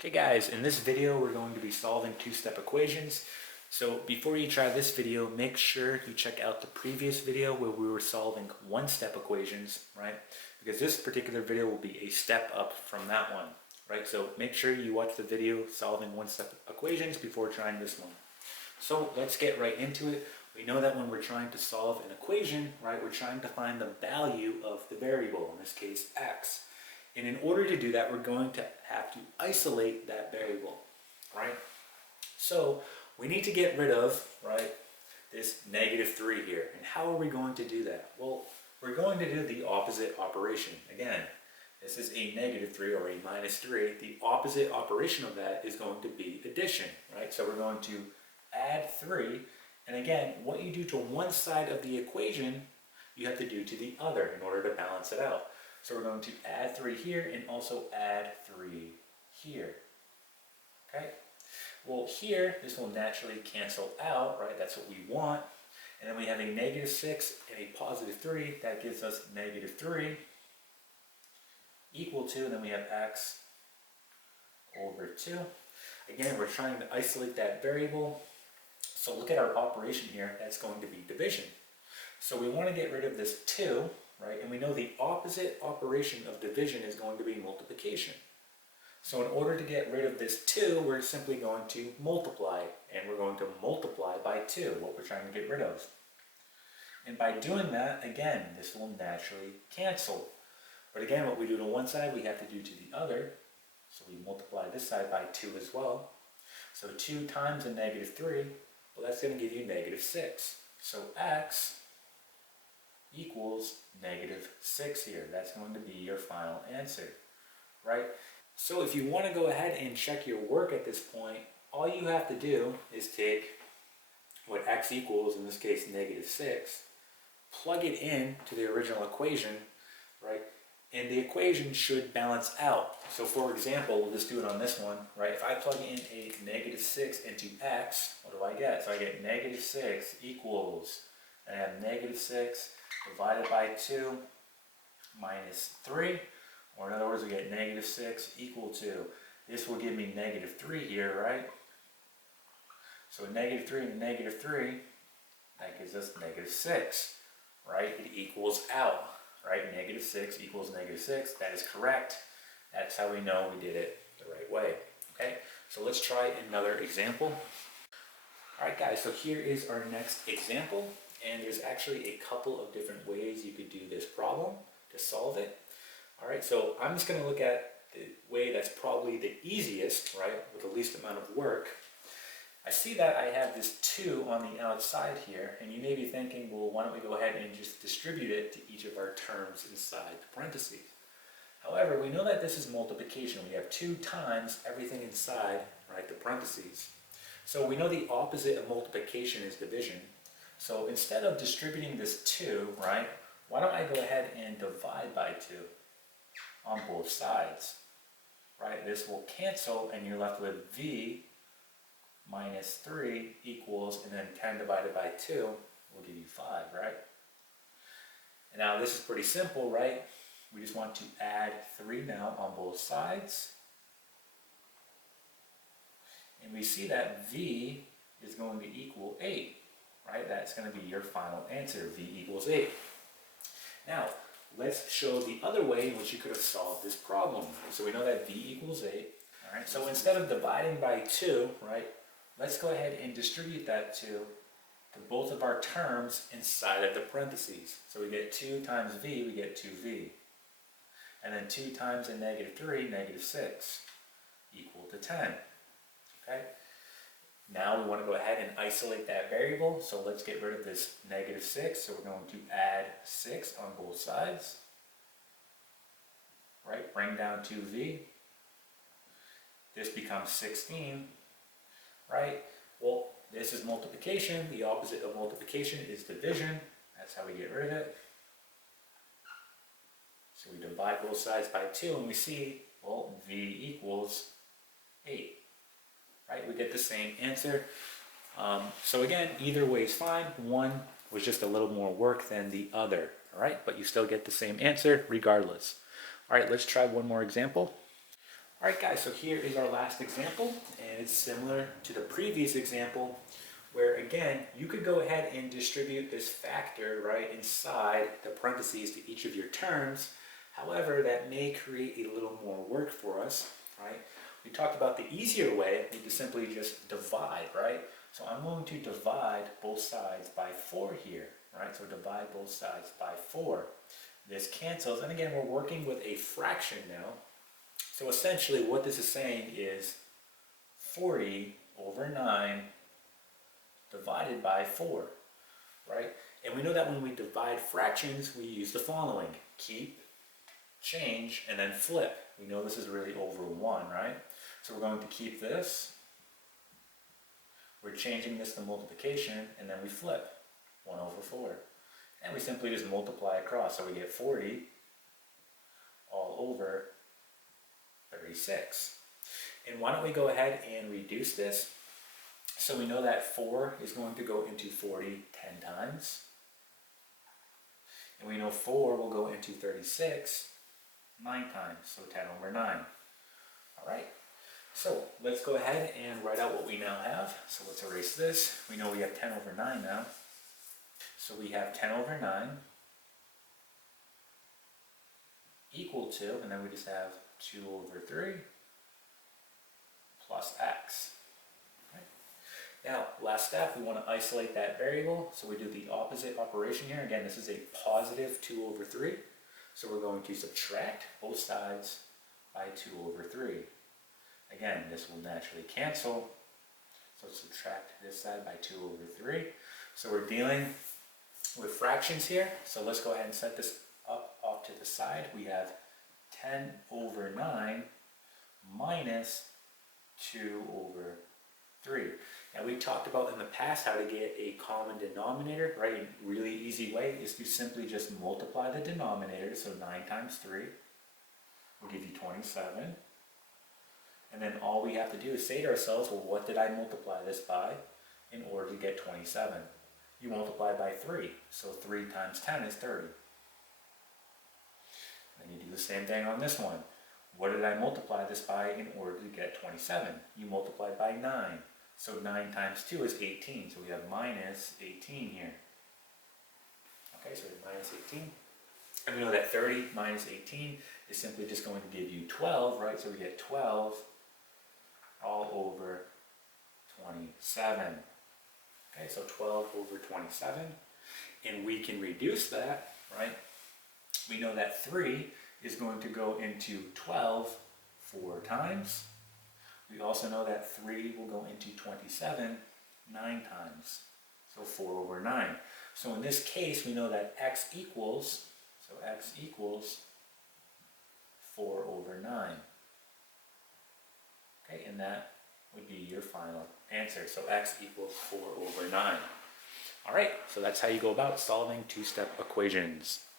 Okay guys, in this video we're going to be solving two-step equations. So before you try this video, make sure you check out the previous video where we were solving one-step equations, right? Because this particular video will be a step up from that one, right? So make sure you watch the video solving one-step equations before trying this one. So let's get right into it. We know that when we're trying to solve an equation, right, we're trying to find the value of the variable, in this case x. And in order to do that, we're going to have to isolate that variable, right? So we need to get rid of, right, this -3 here. And how are we going to do that? Well, we're going to do the opposite operation. Again, this is a -3 or a -3. The opposite operation of that is going to be addition, right? So we're going to add 3. And again, what you do to one side of the equation, you have to do to the other in order to balance it out. So we're going to add 3 here and also add 3 here. Okay? Well, here, this will naturally cancel out, right? That's what we want. And then we have a -6 and a +3. That gives us -3 equal to, and then we have x over 2. Again, we're trying to isolate that variable. So look at our operation here. That's going to be division. So we want to get rid of this 2. Right? And we know the opposite operation of division is going to be multiplication. So in order to get rid of this 2, we're simply going to multiply, and we're going to multiply by 2, what we're trying to get rid of. And by doing that, again, this will naturally cancel. But again, what we do to one side, we have to do to the other. So we multiply this side by 2 as well. So 2 times a -3, well, that's going to give you -6. So x equals -6 here. That's going to be your final answer, right? So if you want to go ahead and check your work at this point, all you have to do is take what x equals, in this case -6, plug it in to the original equation, right? And the equation should balance out. So for example, we'll just do it on this one, right? If I plug in a -6 into x, what do I get? So I get -6 equals, and I have -6 divided by 2 minus 3, or in other words, we get -6 equal to, this will give me -3 here, right? So a -3 and a -3, that gives us -6, right? It equals out, right? -6 equals -6, that is correct. That's how we know we did it the right way, okay? So let's try another example. All right, guys, so here is our next example. And there's actually a couple of different ways you could do this problem to solve it. All right, so I'm just going to look at the way that's probably the easiest, right, with the least amount of work. I see that I have this 2 on the outside here, and you may be thinking, well, why don't we go ahead and just distribute it to each of our terms inside the parentheses. However, we know that this is multiplication. We have 2 times everything inside, right, the parentheses. So we know the opposite of multiplication is division. So instead of distributing this 2, right, why don't I go ahead and divide by 2 on both sides, right? This will cancel, and you're left with v minus 3 equals, and then 10 divided by 2 will give you 5, right? And now this is pretty simple, right? We just want to add 3 now on both sides. And we see that v is going to equal 8. Right? That's going to be your final answer, v equals 8. Now, let's show the other way in which you could have solved this problem. So we know that v equals 8. All right? So instead of dividing by 2, right, let's go ahead and distribute that 2 to both of our terms inside of the parentheses. So we get 2 times v, we get 2v. And then 2 times a -3, -6, equal to 10. Okay? Now we want to go ahead and isolate that variable, so let's get rid of this -6. So we're going to add 6 on both sides, right? Bring down 2v. This becomes 16, right? Well, this is multiplication. The opposite of multiplication is division. That's how we get rid of it. So we divide both sides by 2, and we see, well, v equals 8. Right, we get the same answer. So again, either way is fine. One was just a little more work than the other, all right? But you still get the same answer regardless. All right, let's try one more example. Alright guys, so here is our last example, and it's similar to the previous example, where again, you could go ahead and distribute this factor right inside the parentheses to each of your terms. However, that may create a little more work for us, right? We talked about the easier way, we could simply just divide, right? So I'm going to divide both sides by 4 here, right? So divide both sides by 4. This cancels, and again, we're working with a fraction now. So essentially what this is saying is 40 over 9 divided by 4, right? And we know that when we divide fractions, we use the following: keep, change, and then flip. We know this is really over 1, right? So we're going to keep this, we're changing this to multiplication, and then we flip 1 over 4. And we simply just multiply across, so we get 40 all over 36. And why don't we go ahead and reduce this? So we know that 4 is going to go into 40 10 times. And we know 4 will go into 36 9 times, so 10 over 9. Alright, so let's go ahead and write out what we now have. So let's erase this. We know we have 10 over 9 now. So we have 10 over 9 equal to, and then we just have 2 over 3 plus x. Right. Now, last step, we want to isolate that variable, so we do the opposite operation here. Again, this is a positive 2 over 3, so we're going to subtract both sides by 2 over 3. Again, this will naturally cancel, so subtract this side by 2 over 3. So we're dealing with fractions here, so let's go ahead and set this up off to the side. We have 10 over 9 minus 2 over 3. Now we talked about in the past how to get a common denominator, right? A really easy way is to simply just multiply the denominator, so 9 times 3 will give you 27. And then all we have to do is say to ourselves, well, what did I multiply this by in order to get 27? You multiply by 3, so 3 times 10 is 30. Then you do the same thing on this one. What did I multiply this by in order to get 27? You multiply by 9. So 9 times 2 is 18. So we have minus 18 here. Okay, so minus 18. And we know that 30 minus 18 is simply just going to give you 12, right? So we get 12 all over 27. Okay, so 12 over 27. And we can reduce that, right? We know that 3 is going to go into 12 4 times. We also know that 3 will go into 27 9 times. So 4 over 9. So in this case, we know that x equals 4 over 9. Okay, and that would be your final answer. So x equals 4 over 9. All right, so that's how you go about solving two-step equations.